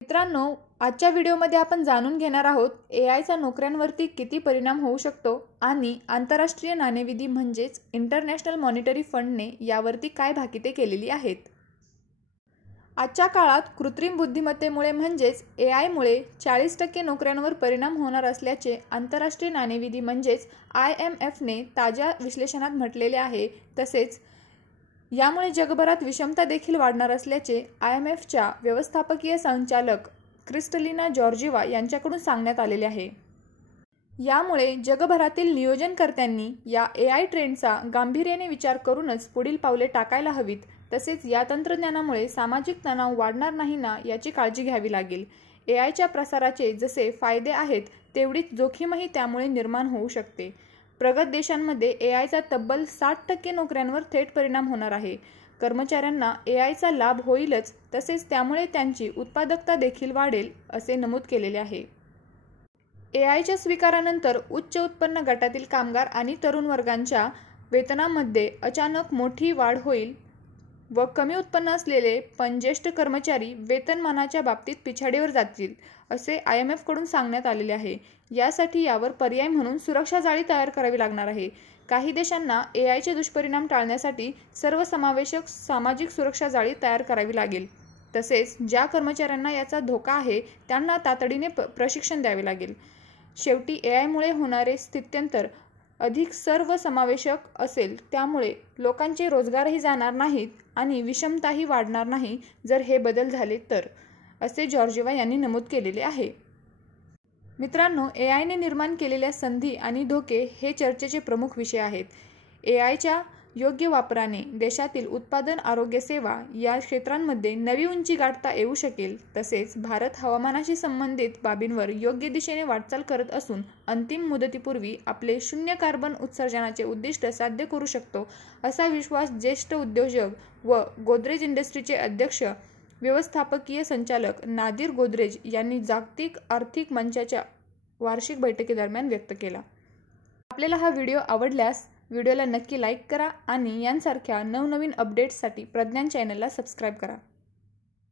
मित्रांनो, आजच्या व्हिडिओमध्ये आपण जाणून घेणार आहोत एआयचा नोकऱ्यांवरती किती परिणाम होऊ शकतो आणि आंतरराष्ट्रीय नाणेनिधी म्हणजेच इंटरनॅशनल मॉनिटरी फंडने यावरती काय भाकिते केलेली आहेत। आजच्या काळात कृत्रिम बुद्धिमत्तेमुळे म्हणजेच एआयमुळे 40% नोकऱ्यांवर परिणाम होणार असल्याचे आंतरराष्ट्रीय नाणेनिधी म्हणजेच IMFने ताज्या विश्लेषणात म्हटलेले आहे। तसेच यामुळे जगभरात विषमता देखील वाढणार असल्याचे IMFच्या व्यवस्थापकीय संचालक क्रिस्टलिना जॉर्जिवा यांच्याकडून सांगण्यात आलेले आहे। यामुळे जगभरातील नियोजनकर्त्यांनी या एआय ट्रेंडचा गांभीर्याने विचार करूनच पुढील पावले टाकायला हवीत। तसेच या तंत्रज्ञानामुळे सामाजिक तणाव वाढणार नाही ना याची काळजी घ्यावी लागेल। एआयच्या प्रसाराचे जसे फायदे आहेत तेवढीच जोखीमही त्यामुळे निर्माण होऊ शकते। प्रगत देशांमध्ये एआयचा तब्बल 60% नोकऱ्यांवर थेट परिणाम होणार आहे। कर्मचाऱ्यांना एआयचा लाभ होईलच, तसेच त्यामुळे त्यांची उत्पादकता देखील वाढेल असे नमूद केलेले आहे। एआयच्या स्वीकारानंतर उच्च उत्पन्न गटातील कामगार आणि तरुण वर्गांच्या वेतनामध्ये अचानक मोठी वाढ होईल व कमी उत्पन्न असलेले पण ज्येष्ठ कर्मचारी वेतनमानाच्या बाबतीत पिछाडीवर जातील असे IMFकडून सांगण्यात आलेले आहे। यासाठी यावर पर्याय म्हणून सुरक्षा जाळी तयार करावी लागणार आहे। काही देशांना एआयचे दुष्परिणाम टाळण्यासाठी सर्वसमावेशक सामाजिक सुरक्षा जाळी तयार करावी लागेल। तसेच ज्या कर्मचाऱ्यांना याचा धोका आहे त्यांना तातडीने प्रशिक्षण द्यावे लागेल। शेवटी एआयमुळे होणारे स्थित्यंतर अधिक सर्वसमावेशक असेल, त्यामुळे लोकांचे रोजगारही जाणार नाहीत आणि विषमताही वाढणार नाही जर हे बदल झाले तर, असे जॉर्जिवा यांनी नमूद केलेले आहे। मित्रांनो, एआयने निर्माण केलेल्या संधी आणि धोके हे चर्चेचे प्रमुख विषय आहेत। एआयच्या योग्य वापराने देशातील उत्पादन, आरोग्य सेवा या क्षेत्रांमध्ये नवी उंची गाठता येऊ शकेल। तसेच भारत हवामानाशी संबंधित बाबींवर योग्य दिशेने वाटचाल करत असून अंतिम मुदतीपूर्वी आपले 0 कार्बन उत्सर्जनाचे उद्दिष्ट साध्य करू शकतो, असा विश्वास ज्येष्ठ उद्योजक व गोदरेज इंडस्ट्रीचे अध्यक्ष व्यवस्थापकीय संचालक नादिर गोदरेज यांनी जागतिक आर्थिक मंचाच्या वार्षिक बैठकीदरम्यान व्यक्त केला। आपल्याला हा व्हिडिओ आवडल्यास व्हिडिओला नक्की लाईक करा आणि यांसारख्या नवनवीन अपडेट्ससाठी प्रज्ञान चॅनलला सबस्क्राईब करा।